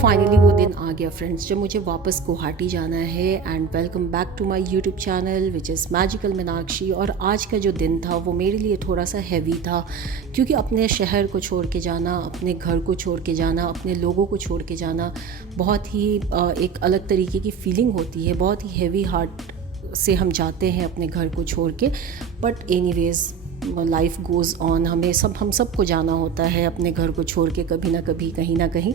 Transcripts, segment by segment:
Finally वो दिन आ गया फ्रेंड्स जब मुझे वापस गुवाहाटी जाना है। And welcome back to my YouTube channel which is magical Meenakshi. और आज का जो दिन था वो मेरे लिए थोड़ा सा हैवी था, क्योंकि अपने शहर को छोड़ के जाना, अपने घर को छोड़ के जाना, अपने लोगों को छोड़ के जाना बहुत ही एक अलग तरीके की फीलिंग होती है। बहुत ही हैवी हार्ट से हम जाते हैं अपने घर को छोड़ के। But anyways life goes on. हम सबको जाना होता है अपने घर को छोड़ के, कभी ना कभी, कहीं ना कहीं,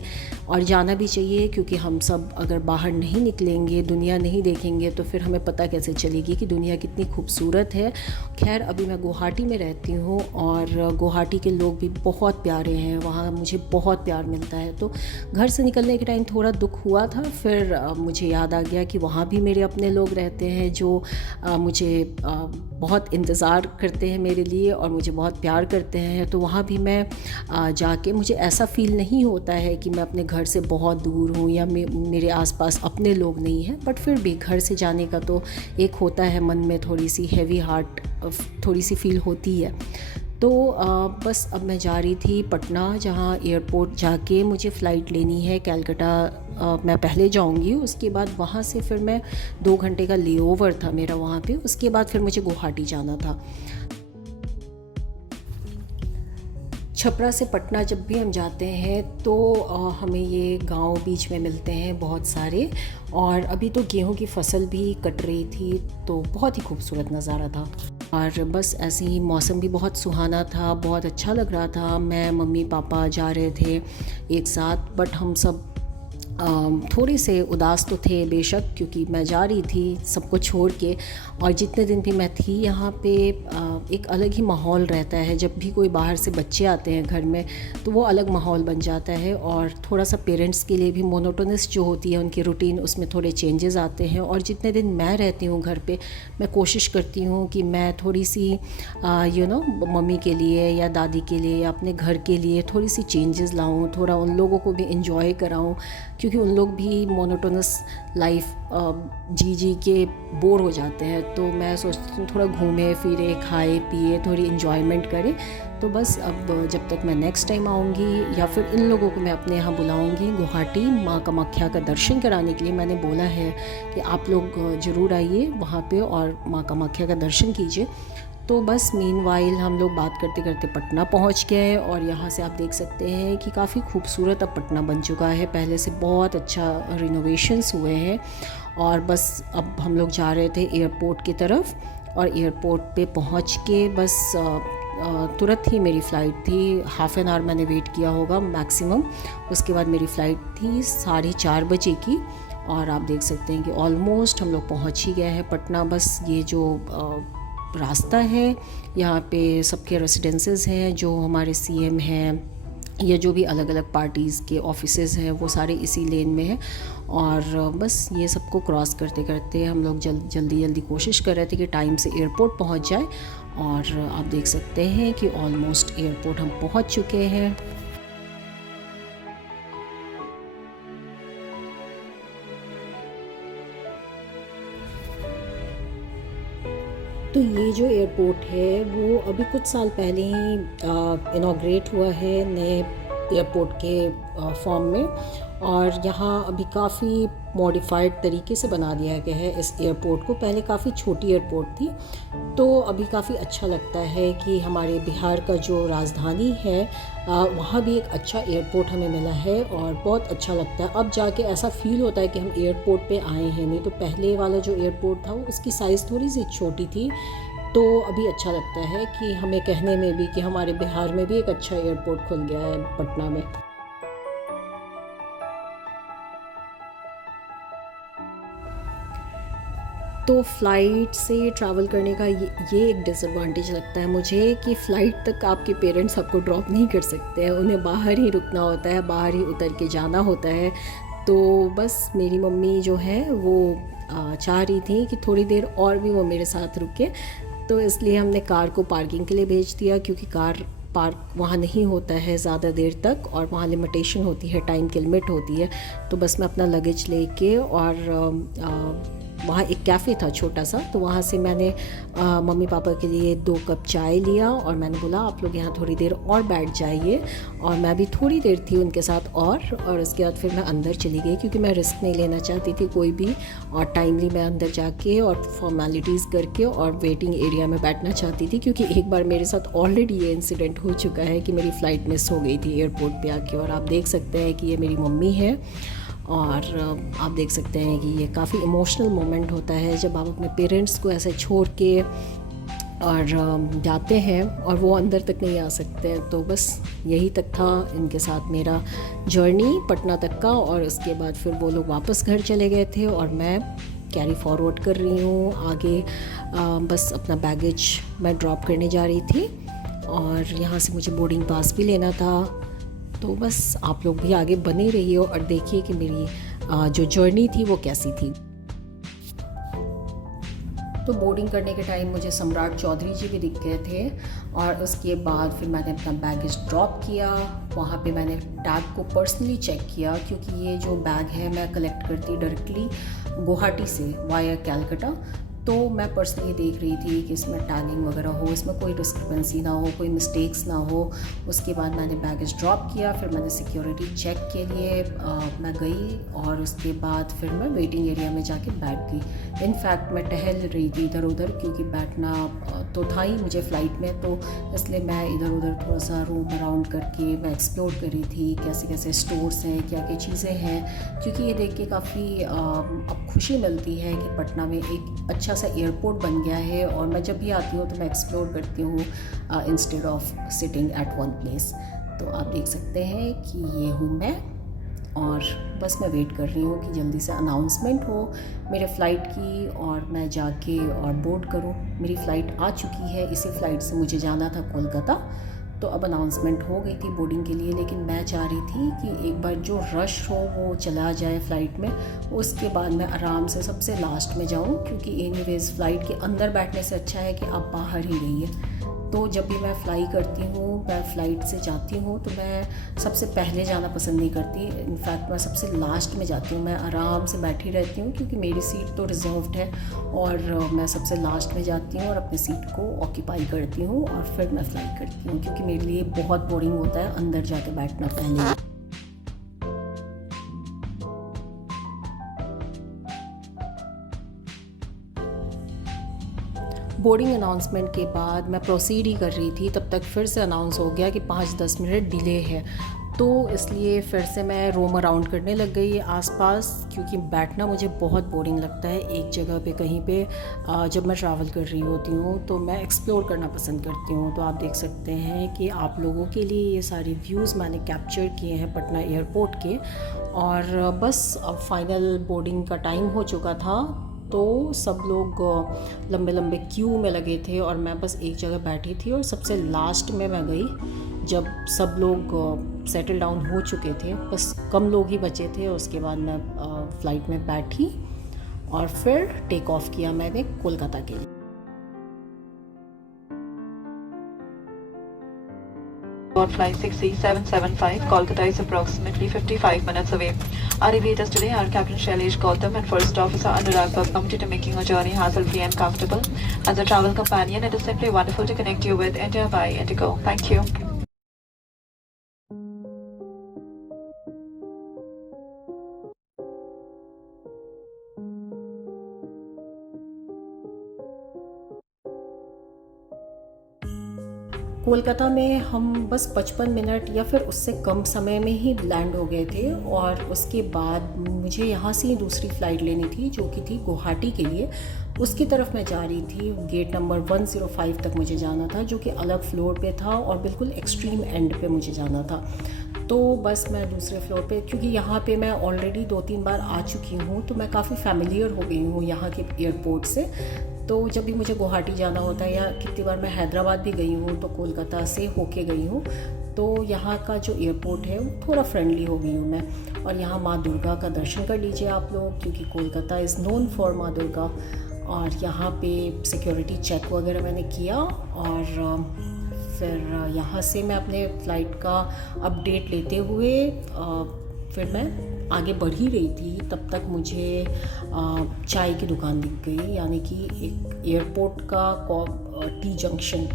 और जाना भी चाहिए, क्योंकि हम सब अगर बाहर नहीं निकलेंगे, दुनिया नहीं देखेंगे, तो फिर हमें पता कैसे चलेगी कि दुनिया कितनी खूबसूरत है। खैर, अभी मैं गुवाहाटी में रहती हूँ और गुवाहाटी के लोग भी बहुत प्यारे हैं, वहाँ मुझे बहुत प्यार मिलता है। तो घर से निकलने के टाइम थोड़ा दुख हुआ था, फिर मुझे याद आ गया कि वहाँ भी मेरे अपने लोग रहते हैं जो मुझे बहुत इंतज़ार करते हैं मेरे लिए और मुझे बहुत प्यार करते हैं। तो वहाँ भी मैं जाके मुझे ऐसा फ़ील नहीं होता है कि मैं अपने घर से बहुत दूर हूँ या मेरे आसपास अपने लोग नहीं हैं। बट फिर भी घर से जाने का तो एक होता है मन में, थोड़ी सी हैवी हार्ट थोड़ी सी फ़ील होती है। तो बस अब मैं जा रही थी पटना, जहाँ एयरपोर्ट जाके मुझे फ़्लाइट लेनी है कलकत्ता। मैं पहले जाऊंगी, उसके बाद वहाँ से फिर मैं 2 घंटे का लेओवर था मेरा वहाँ पे, उसके बाद फिर मुझे गुवाहाटी जाना था। छपरा से पटना जब भी हम जाते हैं तो हमें ये गांव बीच में मिलते हैं बहुत सारे, और अभी तो गेहूं की फसल भी कट रही थी, तो बहुत ही खूबसूरत नज़ारा था। और बस ऐसे ही मौसम भी बहुत सुहाना था, बहुत अच्छा लग रहा था। मैं, मम्मी, पापा जा रहे थे एक साथ, बट हम सब थोड़े से उदास तो थे बेशक, क्योंकि मैं जा रही थी सबको छोड़ के। और जितने दिन भी मैं थी यहाँ पे एक अलग ही माहौल रहता है। जब भी कोई बाहर से बच्चे आते हैं घर में तो वो अलग माहौल बन जाता है, और थोड़ा सा पेरेंट्स के लिए भी मोनोटोनस जो होती है उनकी रूटीन, उसमें थोड़े चेंजेस आते हैं। और जितने दिन मैं रहती हूँ घर पे, मैं कोशिश करती हूँ कि मैं थोड़ी सी मम्मी के लिए या दादी के लिए या अपने घर के लिए थोड़ी सी चेंजेस लाऊँ, थोड़ा उन लोगों को भी इंजॉय कराऊँ, क्योंकि उन लोग भी मोनोटोनस लाइफ जी के बोर हो जाते हैं। तो मैं सोचती हूँ थोड़ा घूमे फिरे, खाए पिए, थोड़ी इन्जॉयमेंट करें। तो बस अब जब तक मैं नेक्स्ट टाइम आऊँगी या फिर इन लोगों को मैं अपने यहाँ बुलाऊँगी गुवाहाटी माँ कामाख्या का दर्शन कराने के लिए, मैंने बोला है कि आप लोग ज़रूर आइए वहाँ पे और माँ कामाख्या का दर्शन कीजिए। तो बस मीनवाइल हम लोग बात करते करते पटना पहुंच गए, और यहाँ से आप देख सकते हैं कि काफ़ी खूबसूरत अब पटना बन चुका है, पहले से बहुत अच्छा रिनोवेशंस हुए हैं। और बस अब हम लोग जा रहे थे एयरपोर्ट की तरफ, और एयरपोर्ट पे पहुंच के बस तुरंत ही मेरी फ़्लाइट थी। हाफ़ एन आवर मैंने वेट किया होगा मैक्सिमम, उसके बाद मेरी फ़्लाइट थी 4:30 बजे की। और आप देख सकते हैं कि ऑलमोस्ट हम लोग पहुँच ही गए हैं पटना। बस ये जो रास्ता है, यहाँ पे सबके रेसिडेंसेस हैं, जो हमारे सीएम हैं या जो भी अलग अलग पार्टीज़ के ऑफिसेज़ हैं, वो सारे इसी लेन में हैं। और बस ये सबको क्रॉस करते करते हम लोग जल्दी कोशिश कर रहे थे कि टाइम से एयरपोर्ट पहुँच जाए। और आप देख सकते हैं कि ऑलमोस्ट एयरपोर्ट हम पहुँच चुके हैं। तो ये जो एयरपोर्ट है वो अभी कुछ साल पहले ही इनॉग्रेट हुआ है नए एयरपोर्ट के फॉर्म में, और यहाँ अभी काफ़ी मॉडिफाइड तरीके से बना दिया गया है इस एयरपोर्ट को। पहले काफ़ी छोटी एयरपोर्ट थी, तो अभी काफ़ी अच्छा लगता है कि हमारे बिहार का जो राजधानी है वहाँ भी एक अच्छा एयरपोर्ट हमें मिला है, और बहुत अच्छा लगता है। अब जाके ऐसा फ़ील होता है कि हम एयरपोर्ट पे आए हैं। नहीं तो पहले वाला जो एयरपोर्ट था उसकी साइज़ थोड़ी सी छोटी थी, तो अभी अच्छा लगता है कि हमें कहने में भी कि हमारे बिहार में भी एक अच्छा एयरपोर्ट खुल गया है पटना में। तो फ़्लाइट से ट्रैवल करने का ये एक डिसएडवांटेज लगता है मुझे कि फ़्लाइट तक आपके पेरेंट्स आपको ड्रॉप नहीं कर सकते हैं, उन्हें बाहर ही रुकना होता है, बाहर ही उतर के जाना होता है। तो बस मेरी मम्मी जो है वो चाह रही थी कि थोड़ी देर और भी वो मेरे साथ रुके, तो इसलिए हमने कार को पार्किंग के लिए भेज दिया, क्योंकि कार पार्क वहाँ नहीं होता है ज़्यादा देर तक, और वहाँ लिमिटेशन होती है, टाइम की लिमिट होती है। तो बस मैं अपना लगेज लेके और वहाँ एक कैफ़े था छोटा सा, तो वहाँ से मैंने मम्मी पापा के लिए 2 कप चाय लिया और मैंने बोला आप लोग यहाँ थोड़ी देर और बैठ जाइए, और मैं भी थोड़ी देर थी उनके साथ और उसके बाद फिर मैं अंदर चली गई क्योंकि मैं रिस्क नहीं लेना चाहती थी कोई भी, और टाइमली मैं अंदर जाके और फॉर्मेलिटीज़ करके और वेटिंग एरिया में बैठना चाहती थी, क्योंकि एक बार मेरे साथ ऑलरेडी ये इंसिडेंट हो चुका है कि मेरी फ़्लाइट मिस हो गई थी एयरपोर्ट पे आके। और आप देख सकते हैं कि ये मेरी मम्मी है, और आप देख सकते हैं कि ये काफ़ी इमोशनल मोमेंट होता है जब आप अपने पेरेंट्स को ऐसे छोड़ के और जाते हैं और वो अंदर तक नहीं आ सकते हैं। तो बस यही तक था इनके साथ मेरा जर्नी पटना तक का, और उसके बाद फिर वो लोग वापस घर चले गए थे और मैं कैरी फॉरवर्ड कर रही हूँ आगे। बस अपना बैगेज मैं ड्रॉप करने जा रही थी और यहाँ से मुझे बोर्डिंग पास भी लेना था। तो बस आप लोग भी आगे बने रहिए और देखिए कि मेरी जो जर्नी थी वो कैसी थी। तो बोर्डिंग करने के टाइम मुझे सम्राट चौधरी जी भी दिख गए थे, और उसके बाद फिर मैंने अपना बैगेज ड्रॉप किया। वहाँ पे मैंने टैग को पर्सनली चेक किया, क्योंकि ये जो बैग है मैं कलेक्ट करती डायरेक्टली गुवाहाटी से वाया कैलकाटा। तो मैं पर्सनली देख रही थी कि इसमें टैगिंग वगैरह हो, इसमें कोई डिस्क्रिपेंसी ना हो, कोई मिस्टेक्स ना हो। उसके बाद मैंने बैगेज ड्रॉप किया, फिर मैंने सिक्योरिटी चेक के लिए मैं गई, और उसके बाद फिर मैं वेटिंग एरिया में जाके बैठ गई। इनफैक्ट मैं टहल रही थी इधर उधर, क्योंकि बैठना तो था ही मुझे फ़्लाइट में, तो इसलिए मैं इधर उधर थोड़ा सा रूम अराउंड करके मैं एक्सप्लोर कर रही थी कैसे कैसे स्टोर्स हैं, क्या क्या चीज़ें हैं, क्योंकि ये देख के काफ़ी अब खुशी मिलती है कि पटना में एक अच्छा सा एयरपोर्ट बन गया है। और मैं जब भी आती हूँ तो मैं एक्सप्लोर करती हूँ instead of sitting at one place. तो आप देख सकते हैं कि ये हूँ मैं, और बस मैं वेट कर रही हूँ कि जल्दी से अनाउंसमेंट हो मेरे फ़्लाइट की और मैं जाके और बोर्ड करूँ। मेरी फ़्लाइट आ चुकी है, इसी फ़्लाइट से मुझे जाना था कोलकाता। तो अब अनाउंसमेंट हो गई थी बोर्डिंग के लिए, लेकिन मैं चाह रही थी कि एक बार जो रश हो वो चला जाए फ़्लाइट में, उसके बाद मैं आराम से सबसे लास्ट में जाऊं, क्योंकि एनीवेज़ फ़्लाइट के अंदर बैठने से अच्छा है कि आप बाहर ही रहिए। तो जब भी मैं फ़्लाई करती हूँ, मैं फ़्लाइट से जाती हूँ, तो मैं सबसे पहले जाना पसंद नहीं करती। इनफैक्ट मैं सबसे लास्ट में जाती हूँ, मैं आराम से बैठी रहती हूँ, क्योंकि मेरी सीट तो रिजर्व्ड है, और मैं सबसे लास्ट में जाती हूँ और अपनी सीट को ऑक्यूपाई करती हूँ, और फिर मैं फ़्लाई करती हूँ, क्योंकि मेरे लिए बहुत बोरिंग होता है अंदर जाके बैठना पहले। बोर्डिंग अनाउंसमेंट के बाद मैं प्रोसीड ही कर रही थी, तब तक फिर से अनाउंस हो गया कि 5-10 मिनट डिले है। तो इसलिए फिर से मैं रोम अराउंड करने लग गई आसपास, क्योंकि बैठना मुझे बहुत बोरिंग लगता है एक जगह पे कहीं पे। जब मैं ट्रैवल कर रही होती हूँ तो मैं एक्सप्लोर करना पसंद करती हूँ। तो आप देख सकते हैं कि आप लोगों के लिए ये सारे व्यूज़ मैंने कैप्चर किए हैं पटना एयरपोर्ट के। और बस अब फाइनल बोर्डिंग का टाइम हो चुका था, तो सब लोग लंबे लंबे क्यू में लगे थे और मैं बस एक जगह बैठी थी, और सबसे लास्ट में मैं गई जब सब लोग सेटल डाउन हो चुके थे, बस कम लोग ही बचे थे। उसके बाद मैं फ़्लाइट में बैठी और फिर टेक ऑफ किया मैंने कोलकाता के लिए। On flight 63775, Kolkata is approximately 55 minutes away. Our aviators today are Captain Shailesh Gautam and First Officer Anurag Bab, committed to making your journey hassle-free and comfortable. As a travel companion, it is simply wonderful to connect you with India by Indigo. Thank you. Kolkata में हम बस 55 minute या फिर उससे कम समय में ही land हो गए थे, और उसके बाद मुझे यहाँ से ही दूसरी फ़्लाइट लेनी थी जो कि थी गुवाहाटी के लिए। उसकी तरफ मैं जा रही थी, गेट नंबर 105 तक मुझे जाना था, जो कि अलग फ्लोर पे था और बिल्कुल एक्सट्रीम एंड पे मुझे जाना था। तो बस मैं दूसरे फ्लोर पे, क्योंकि यहाँ पे मैं ऑलरेडी 2-3 बार आ चुकी हूँ, तो मैं काफ़ी फ़ैमिलियर हो गई हूँ यहाँ के एयरपोर्ट से। तो जब भी मुझे गुवाहाटी जाना होता है, या कितनी बार मैं हैदराबाद भी गई हूँ तो कोलकाता से होके गई हूँ, तो यहाँ का जो एयरपोर्ट है वो थोड़ा फ्रेंडली हो गई हूँ मैं। और यहाँ माँ दुर्गा का दर्शन कर लीजिए आप लोग, क्योंकि कोलकाता इज़ नोन फॉर माँ दुर्गा। और यहाँ पे सिक्योरिटी चेक वगैरह मैंने किया, और फिर यहाँ से मैं अपने फ़्लाइट का अपडेट लेते हुए फिर मैं आगे बढ़ ही रही थी, तब तक मुझे चाय की दुकान दिख गई, यानी कि एक एयरपोर्ट का टी जंक्शन।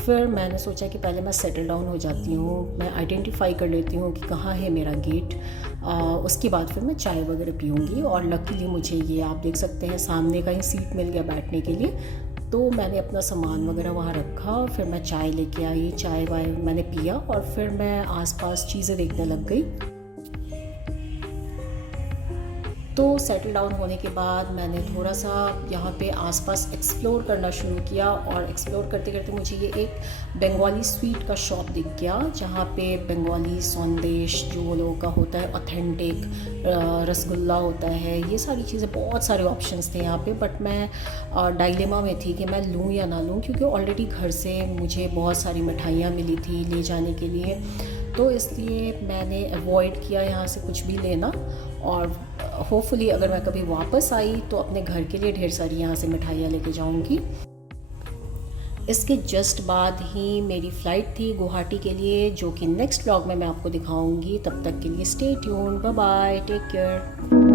फिर मैंने सोचा कि पहले मैं सेटल डाउन हो जाती हूँ, मैं आइडेंटिफाई कर लेती हूँ कि कहाँ है मेरा गेट, उसके बाद फिर मैं चाय वगैरह पीऊँगी। और लकीली मुझे ये आप देख सकते हैं सामने का ही सीट मिल गया बैठने के लिए, तो मैंने अपना सामान वगैरह वहाँ रखा। फिर मैं चाय लेके आई, चाय वाय मैंने पिया और फिर मैं आसपास चीज़ें देखने लग गई। तो सेटल डाउन होने के बाद मैंने थोड़ा सा यहाँ पे आसपास एक्सप्लोर करना शुरू किया, और एक्सप्लोर करते करते मुझे ये एक बंगाली स्वीट का शॉप दिख गया, जहाँ पे बंगाली संदेश जो वो लोगों का होता है ऑथेंटिक, रसगुल्ला होता है, ये सारी चीज़ें, बहुत सारे ऑप्शंस थे यहाँ पे। बट मैं डायलेमा में थी कि मैं लूँ या ना लूँ, क्योंकि ऑलरेडी घर से मुझे बहुत सारी मिठाइयाँ मिली थी ले जाने के लिए, तो इसलिए मैंने अवॉइड किया यहाँ से कुछ भी लेना। और होपफुली अगर मैं कभी वापस आई तो अपने घर के लिए ढेर सारी यहाँ से मिठाइयाँ लेके जाऊँगी। इसके जस्ट बाद ही मेरी फ़्लाइट थी गुवाहाटी के लिए, जो कि नेक्स्ट व्लॉग में मैं आपको दिखाऊंगी। तब तक के लिए stay tuned, bye bye, take care.